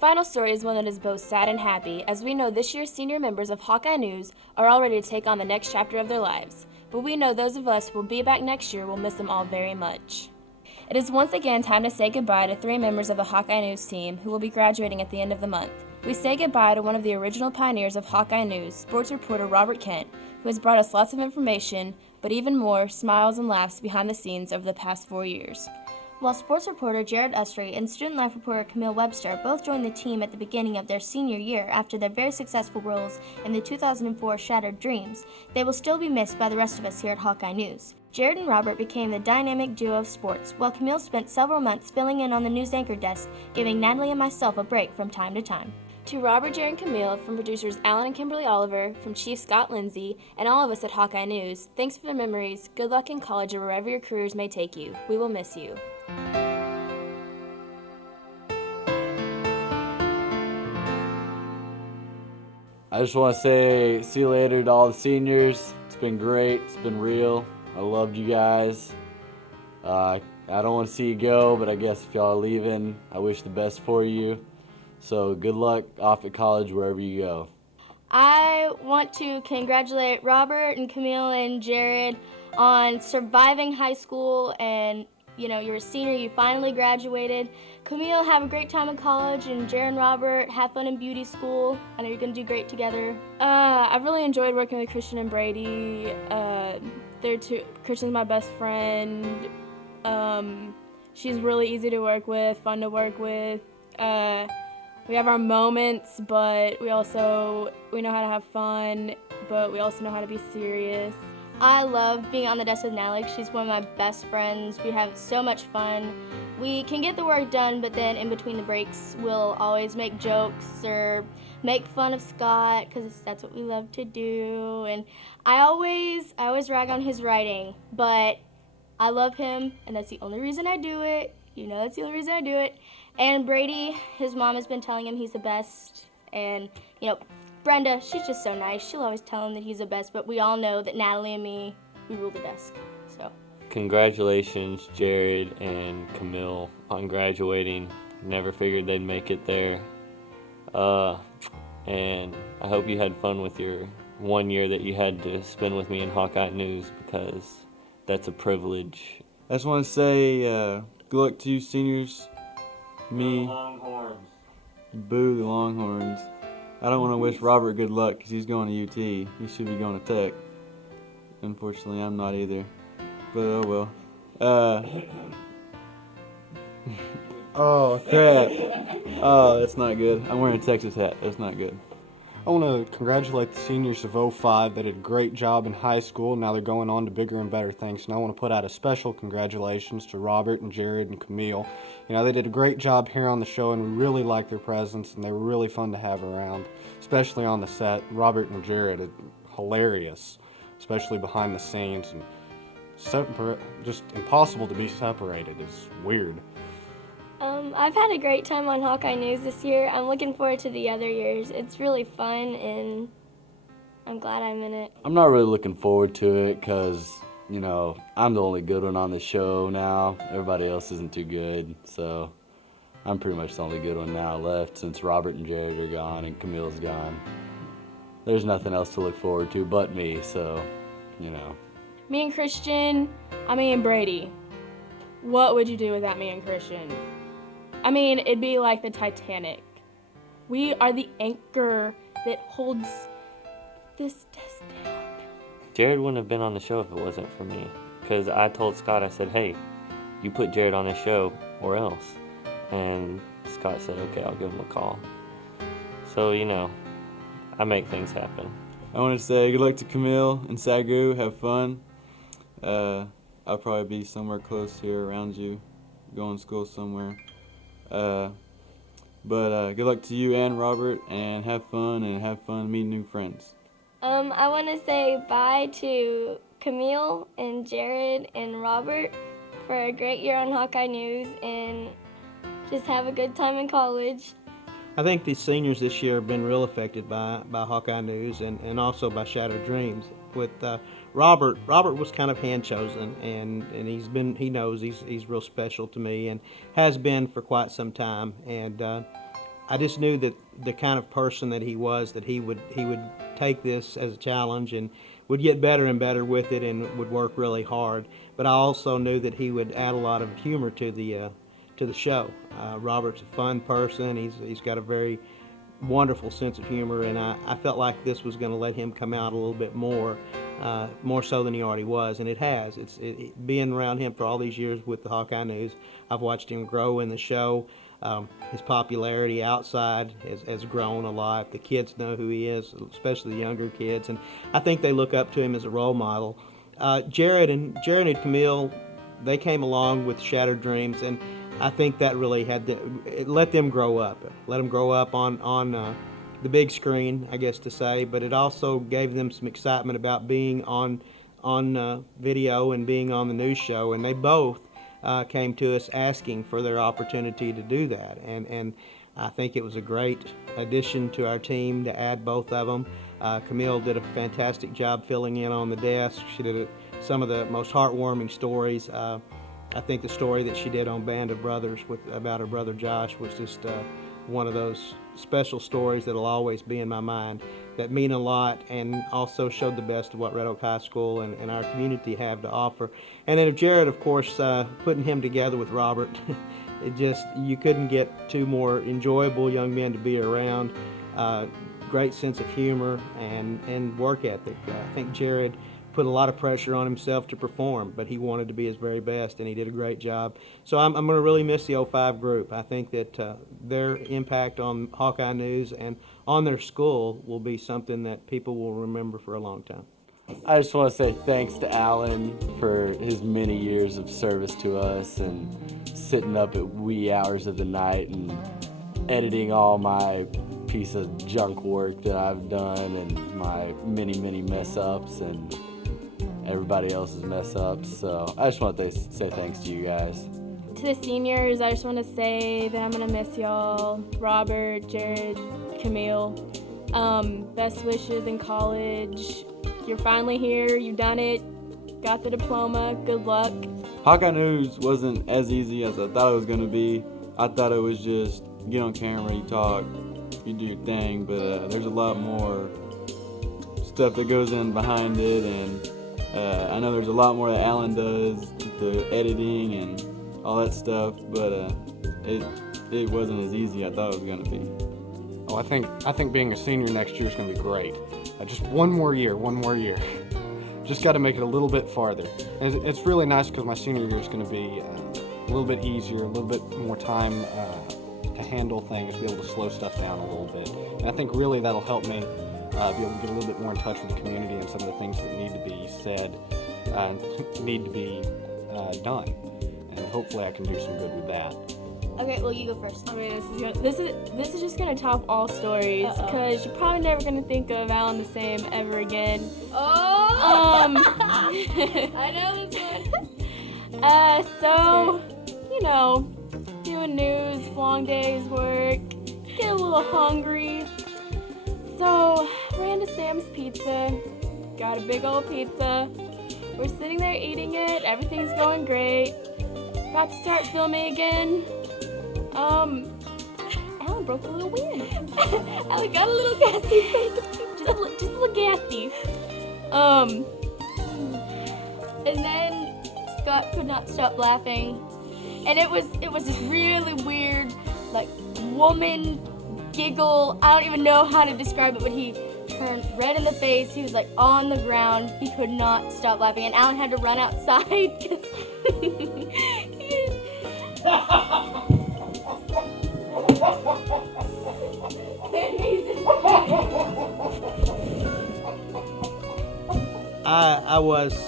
final story is one that is both sad and happy, as we know this year's senior members of Hawkeye News are all ready to take on the next chapter of their lives. But we know those of us who will be back next year will miss them all very much. It is once again time to say goodbye to 3 members of the Hawkeye News team who will be graduating at the end of the month. We say goodbye to one of the original pioneers of Hawkeye News, sports reporter Robert Kent, who has brought us lots of information, but even more, smiles and laughs behind the scenes over the past 4 years. While sports reporter Jared Usry and student life reporter Camille Webster both joined the team at the beginning of their senior year after their very successful roles in the 2004 Shattered Dreams, they will still be missed by the rest of us here at Hawkeye News. Jared and Robert became the dynamic duo of sports, while Camille spent several months filling in on the news anchor desk, giving Natalie and myself a break from time to time. To Robert, Jared, and Camille, from producers Alan and Kimberly Oliver, from Chief Scott Lindsay, and all of us at Hawkeye News, thanks for the memories, good luck in college or wherever your careers may take you. We will miss you. I just want to say see you later to all the seniors. It's been great. It's been real. I loved you guys. I don't want to see you go, but I guess if y'all are leaving, I wish the best for you. So good luck off at college wherever you go. I want to congratulate Robert and Camille and Jared on surviving high school, and you're a senior, you finally graduated. Camille, have a great time in college, and Jared and Robert, have fun in beauty school. I know you're going to do great together. I've really enjoyed working with Christian and Brady. Christian's my best friend. She's really easy to work with, fun to work with. We have our moments, but we know how to have fun, but we also know how to be serious. I love being on the desk with Natalie. She's one of my best friends. We have so much fun. We can get the work done, but then in between the breaks, we'll always make jokes or make fun of Scott, because that's what we love to do. And I always rag on his writing, but I love him, and that's the only reason I do it. That's the only reason I do it. And Brady, his mom has been telling him he's the best. And, Brenda, she's just so nice. She'll always tell him that he's the best. But we all know that Natalie and me, we rule the desk. So, congratulations, Jared and Camille, on graduating. Never figured they'd make it there. And I hope you had fun with your 1 year that you had to spend with me in Hawkeye News, because that's a privilege. I just want to say good luck to you seniors. Me. Longhorns. Boo the Longhorns. I don't want to wish Robert good luck because he's going to UT. He should be going to Tech. Unfortunately, I'm not either. But oh well. Oh crap. Oh, that's not good. I'm wearing a Texas hat. That's not good. I want to congratulate the seniors of 05 that did a great job in high school. Now they're going on to bigger and better things. And I want to put out a special congratulations to Robert and Jared and Camille. They did a great job here on the show, and we really liked their presence, and they were really fun to have around, especially on the set. Robert and Jared are hilarious, especially behind the scenes, and just impossible to be separated. It's weird. I've had a great time on Hawkeye News this year. I'm looking forward to the other years. It's really fun, and I'm glad I'm in it. I'm not really looking forward to it because, I'm the only good one on the show now. Everybody else isn't too good, so I'm pretty much the only good one now left since Robert and Jared are gone and Camille's gone. There's nothing else to look forward to but me, so, Me and Christian, and Brady. What would you do without me and Christian? It'd be like the Titanic. We are the anchor that holds this desk down. Jared wouldn't have been on the show if it wasn't for me, because I told Scott, I said, hey, you put Jared on this show or else. And Scott said, okay, I'll give him a call. So, I make things happen. I want to say good luck to Camille and Sagu. Have fun. I'll probably be somewhere close here around you, going to school somewhere. But good luck to you and Robert, and have fun meeting new friends. I want to say bye to Camille and Jared and Robert for a great year on Hawkeye News, and just have a good time in college. I think the seniors this year have been real affected by Hawkeye News and also by Shattered Dreams. With Robert was kind of hand chosen, and he knows he's real special to me and has been for quite some time. And I just knew that the kind of person that he was, that he would take this as a challenge and would get better and better with it and would work really hard. But I also knew that he would add a lot of humor to the show. Robert's a fun person. He's got a very wonderful sense of humor, and I felt like this was going to let him come out a little bit more so than he already was, and it has. Being around him for all these years with the Hawkeye News, I've watched him grow in the show. His popularity outside has grown a lot. The kids know who he is, especially the younger kids, and I think they look up to him as a role model. Jared and Camille, they came along with Shattered Dreams, and I think that really it let them grow up. Let them grow up on the big screen, I guess to say, but it also gave them some excitement about being on video and being on the news show, and they both came to us asking for their opportunity to do that, and I think it was a great addition to our team to add both of them. Camille did a fantastic job filling in on the desk. She did some of the most heartwarming stories. I think the story that she did on Band of Brothers about her brother Josh was just one of those special stories that'll always be in my mind, that mean a lot and also showed the best of what Red Oak High School and our community have to offer. And then Jared, of course, putting him together with Robert, you couldn't get two more enjoyable young men to be around. Great sense of humor and work ethic. I think Jared put a lot of pressure on himself to perform, but he wanted to be his very best, and he did a great job. So I'm going to really miss the 05 group. I think that their impact on Hawkeye News and on their school will be something that people will remember for a long time. I just want to say thanks to Alan for his many years of service to us and sitting up at wee hours of the night and editing all my piece of junk work that I've done and my many mess-ups and everybody else's mess-ups. So I just want to say thanks to you guys. To the seniors, I just want to say that I'm going to miss y'all. Robert, Jared, Camille. Best wishes in college. You're finally here. You've done it. Got the diploma. Good luck. Hawkeye News wasn't as easy as I thought it was going to be. I thought it was just get on camera, you talk, you do your thing, but there's a lot more stuff that goes in behind it, and I know there's a lot more that Alan does, the editing and all that stuff, but it wasn't as easy as I thought it was going to be. Oh, I think being a senior next year is going to be great. Just one more year. Just got to make it a little bit farther. And it's really nice because my senior year is going to be a little bit easier, a little bit more time to handle things, be able to slow stuff down a little bit. And I think really that'll help me be able to get a little bit more in touch with the community and some of the things that need to be said, need to be done. And hopefully I can do some good with that. Okay, well, you go first. Okay, this is just gonna top all stories because you're probably never gonna think of Alan the same ever again. Oh! I know this one. So, doing news, long days work, get a little hungry. So, ran to Sam's Pizza, got a big old pizza. We're sitting there eating it, everything's going great. About to start filming again. Alan broke a little wind. Alan got a little gassy. just a little gassy. And then Scott could not stop laughing. And it was this really weird, like, woman giggle. I don't even know how to describe it, but he turned red in the face. He was like on the ground. He could not stop laughing. And Alan had to run outside because I was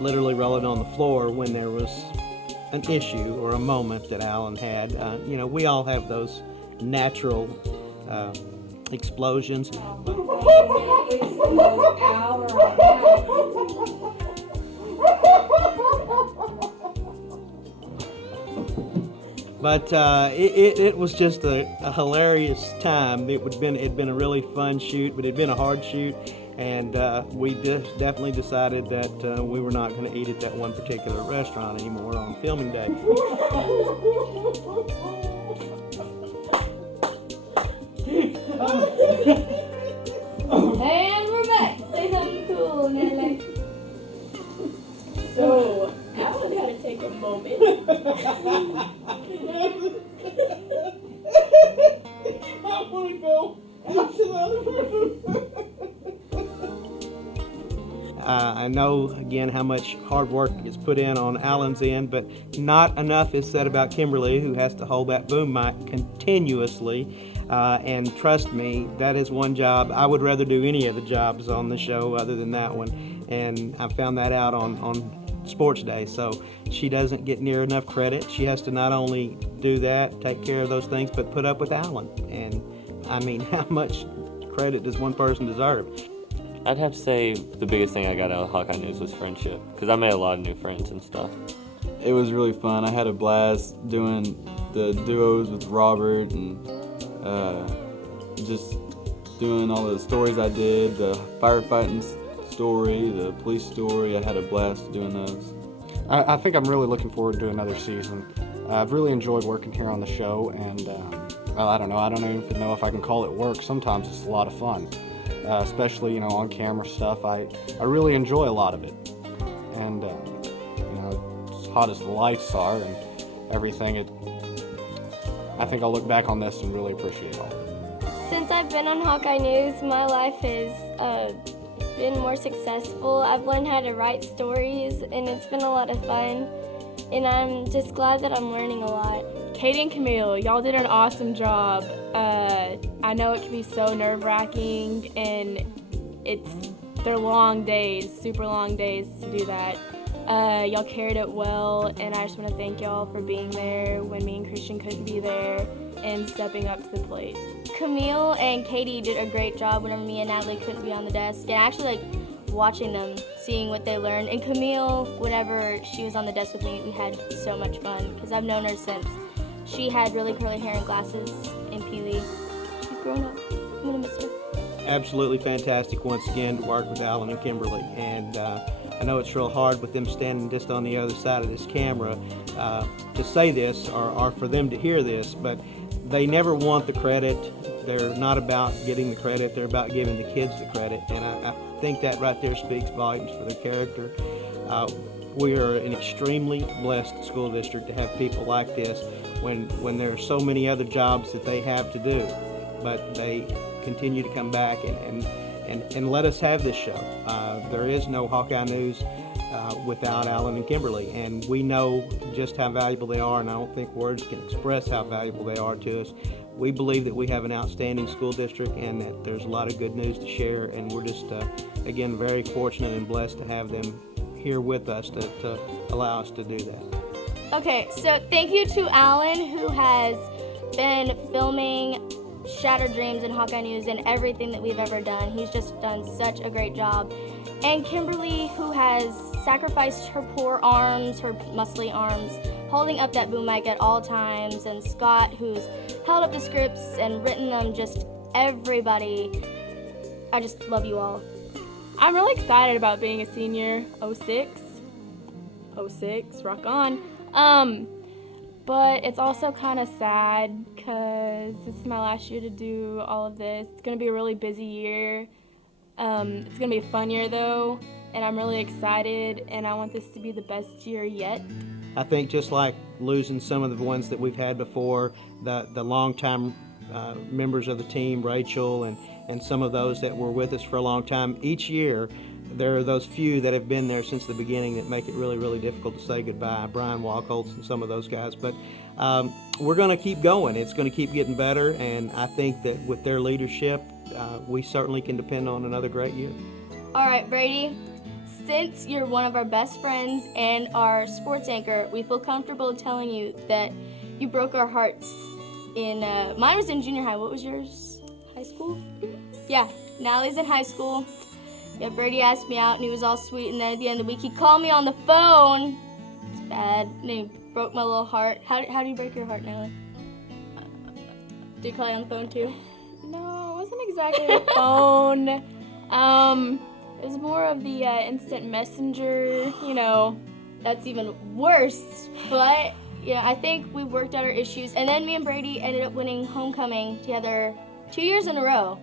literally rolling on the floor when there was an issue or a moment that Alan had. We all have those natural explosions. But it was just a hilarious time. It'd been a really fun shoot, but it'd been a hard shoot, and we definitely decided that we were not going to eat at that one particular restaurant anymore on filming day. And we're back. Say something cool, Nelly. So, Alan had to take a moment. I want to go out to the other room. I know, again, how much hard work is put in on Alan's end, but not enough is said about Kimberly, who has to hold that boom mic continuously. And trust me, that is one job. I would rather do any of the jobs on the show other than that one. And I found that out on Sports Day. So she doesn't get near enough credit. She has to not only do that, take care of those things, but put up with Alan. And I mean, how much credit does one person deserve? I'd have to say the biggest thing I got out of Hawkeye News was friendship, because I made a lot of new friends and stuff. It was really fun. I had a blast doing the duos with Robert and just doing all the stories I did, the firefighting story, the police story. I had a blast doing those. I think I'm really looking forward to another season. I've really enjoyed working here on the show, and well, I don't know. I don't even know if I can call it work. Sometimes it's a lot of fun. Especially, you know, on camera stuff. I really enjoy a lot of it. And, you know, as hot as the lights are and everything, I think I'll look back on this and really appreciate all of it. Since I've been on Hawkeye News, my life has been more successful. I've learned how to write stories, and it's been a lot of fun. And I'm just glad that I'm learning a lot. Katie and Camille, y'all did an awesome job. I know it can be so nerve-wracking, and they're long days, super long days to do that. Y'all carried it well, and I just want to thank y'all for being there when me and Christian couldn't be there and stepping up to the plate. Camille and Katie did a great job whenever me and Natalie couldn't be on the desk, and actually watching them, seeing what they learned. And Camille, whenever she was on the desk with me, we had so much fun because I've known her since she had really curly hair and glasses in Pee Wee. She's grown up. I'm gonna miss her. Absolutely fantastic once again to work with Alan and Kimberly. And I know it's real hard with them standing just on the other side of this camera to say this or for them to hear this, but they never want the credit. They're not about getting the credit. They're about giving the kids the credit. And I think that right there speaks volumes for their character. We are an extremely blessed school district to have people like this when there are so many other jobs that they have to do. But they continue to come back and let us have this show. There is no Hawkeye News without Alan and Kimberly, and we know just how valuable they are, and I don't think words can express how valuable they are to us. We believe that we have an outstanding school district and that there's a lot of good news to share, and we're just, again, very fortunate and blessed to have them here with us to allow us to do that. Okay, so thank you to Alan, who has been filming Shattered Dreams and Hawkeye News and everything that we've ever done. He's just done such a great job. And Kimberly, who has sacrificed her poor arms, her muscly arms, holding up that boom mic at all times. And Scott, who's held up the scripts and written them, just everybody. I just love you all. I'm really excited about being a senior. 06, rock on. But it's also kind of sad because this is my last year to do all of this. It's going to be a really busy year. It's going to be a fun year though, and I'm really excited, and I want this to be the best year yet. I think just like losing some of the ones that we've had before, the longtime members of the team, Rachel, and some of those that were with us for a long time, each year there are those few that have been there since the beginning that make it really, really difficult to say goodbye. Brian Walcoltz and some of those guys. But we're going to keep going. It's going to keep getting better, and I think that with their leadership, we certainly can depend on another great year. All right, Brady, since you're one of our best friends and our sports anchor, we feel comfortable telling you that you broke our hearts in, mine was in junior high. What was yours? High school? Yeah, Natalie's in high school. Yeah, Brady asked me out, and he was all sweet, and then at the end of the week, he called me on the phone. It's bad, and he broke my little heart. How do you break your heart, Natalie? Did you call you on the phone, too? No, it wasn't exactly the phone. It was more of the instant messenger, you know. That's even worse, but, yeah, I think we worked out our issues, and then me and Brady ended up winning homecoming together 2 years in a row.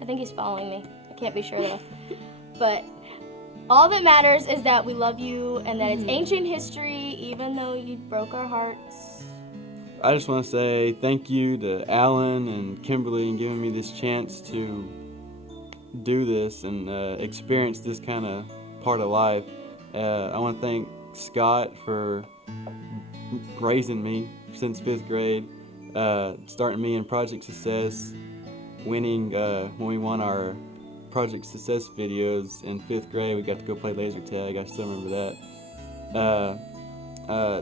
I think he's following me. I can't be sure though. But all that matters is that we love you and that it's ancient history, even though you broke our hearts. I just want to say thank you to Alan and Kimberly and giving me this chance to do this and experience this kind of part of life. I want to thank Scott for raising me since 5th grade, starting me in Project Success, winning when we won our Project Success videos in 5th grade. We got to go play laser tag. I still remember that.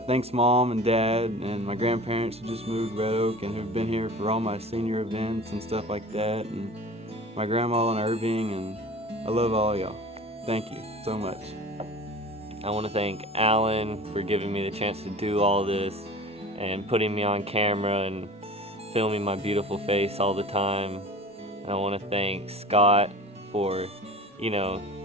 Thanks Mom and Dad and my grandparents who just moved to Red Oak and who've been here for all my senior events and stuff like that, and my grandma in Irving, and I love all y'all. Thank you so much. I want to thank Alan for giving me the chance to do all this and putting me on camera and filming my beautiful face all the time. I want to thank Scott for,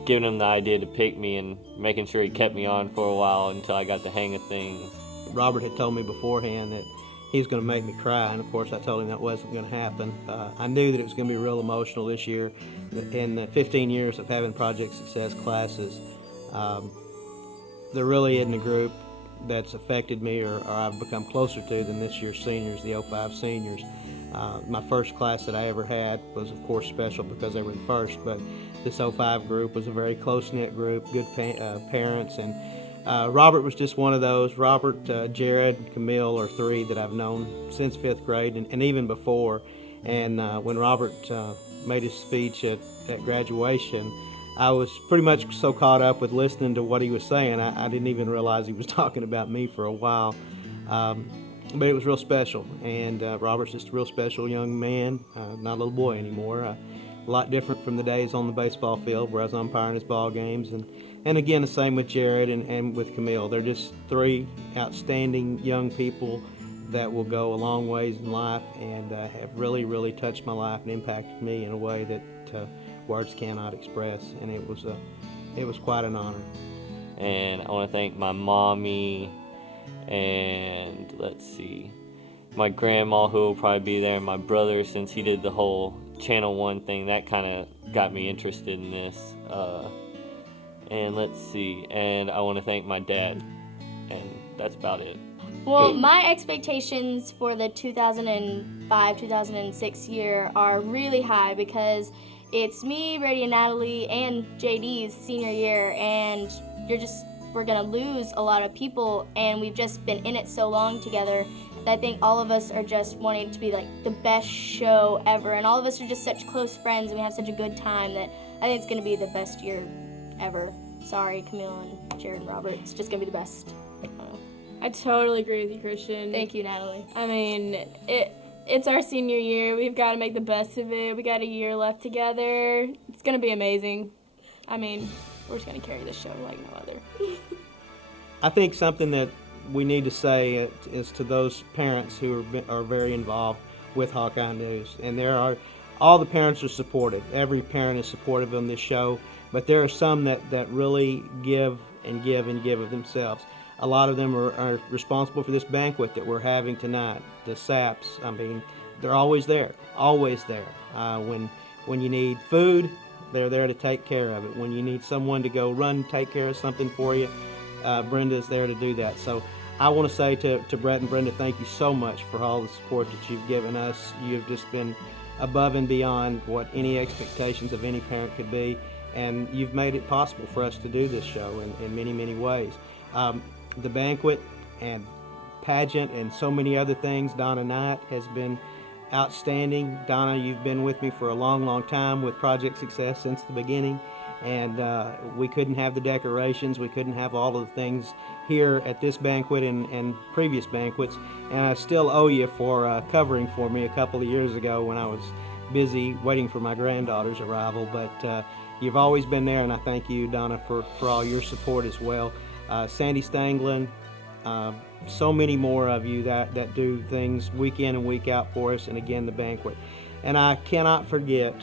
giving him the idea to pick me and making sure he kept me on for a while until I got the hang of things. Robert had told me beforehand that he was going to make me cry, and of course I told him that wasn't going to happen. I knew that it was going to be real emotional this year. In the 15 years of having Project Success classes, there really isn't a group that's affected me or I've become closer to than this year's seniors, the 05 seniors. My first class that I ever had was, of course, special because they were the first, but this 05 group was a very close-knit group, good parents, and Robert was just one of those. Robert, Jared, and Camille are three that I've known since 5th grade and even before. And when Robert made his speech at graduation, I was pretty much so caught up with listening to what he was saying, I didn't even realize he was talking about me for a while. But it was real special, and Robert's just a real special young man, not a little boy anymore. A lot different from the days on the baseball field where I was umpiring his ball games. And again, the same with Jared and with Camille. They're just three outstanding young people that will go a long ways in life and have really, really touched my life and impacted me in a way that words cannot express. And it was quite an honor. And I want to thank my mommy and my grandma, who will probably be there, and my brother, since he did the whole Channel 1 thing. That kind of got me interested in this. And I want to thank my dad, and that's about it. Well, my expectations for the 2005-2006 year are really high because it's me, Brady, and Natalie, and JD's senior year, and we're going to lose a lot of people, and we've just been in it so long together that I think all of us are just wanting it to be like the best show ever, and all of us are just such close friends, and we have such a good time that I think it's going to be the best year ever. Sorry, Camille and Jared and Robert. It's just going to be the best. I totally agree with you, Christian. Thank you, Natalie. I mean, it's our senior year. We've got to make the best of it. We got a year left together. It's going to be amazing. I mean, we're just going to carry this show like no other. I think something that we need to say is to those parents who are very involved with Hawkeye News. And all the parents are supportive. Every parent is supportive on this show. But there are some that really give and give and give of themselves. A lot of them are responsible for this banquet that we're having tonight. The SAPs, I mean, they're always there, always there. When you need food, they're there to take care of it. When you need someone to go run, take care of something for you, Brenda's there to do that. So I want to say to Brett and Brenda, thank you so much for all the support that you've given us. You've just been above and beyond what any expectations of any parent could be, and you've made it possible for us to do this show in many, many ways. The banquet and pageant and so many other things, Donna Knight has been outstanding. Donna, you've been with me for a long, long time with Project Success since the beginning, and we couldn't have the decorations, we couldn't have all of the things here at this banquet and previous banquets, and I still owe you for covering for me a couple of years ago when I was busy waiting for my granddaughter's arrival, but you've always been there, and I thank you, Donna, for all your support as well. Sandy Stanglin, so many more of you that do things week in and week out for us, and again, the banquet. And I cannot forget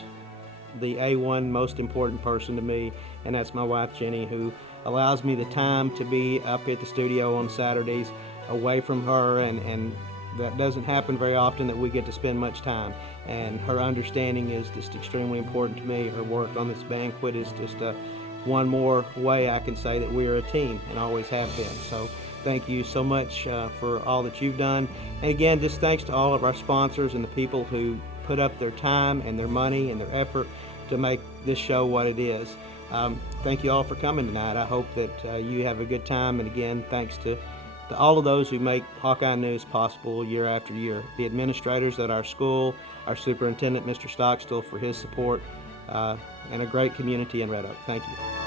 the A1 most important person to me, and that's my wife, Jenny, who allows me the time to be up at the studio on Saturdays away from her and that doesn't happen very often, that we get to spend much time. And her understanding is just extremely important to me. Her work on this banquet is just one more way I can say that we are a team and always have been. So thank you so much for all that you've done. And again, just thanks to all of our sponsors and the people who put up their time and their money and their effort to make this show what it is. Thank you all for coming tonight. I hope that you have a good time. And again, thanks to all of those who make Hawkeye News possible year after year. The administrators at our school, our superintendent, Mr. Stockstill, for his support, and a great community in Red Oak. Thank you.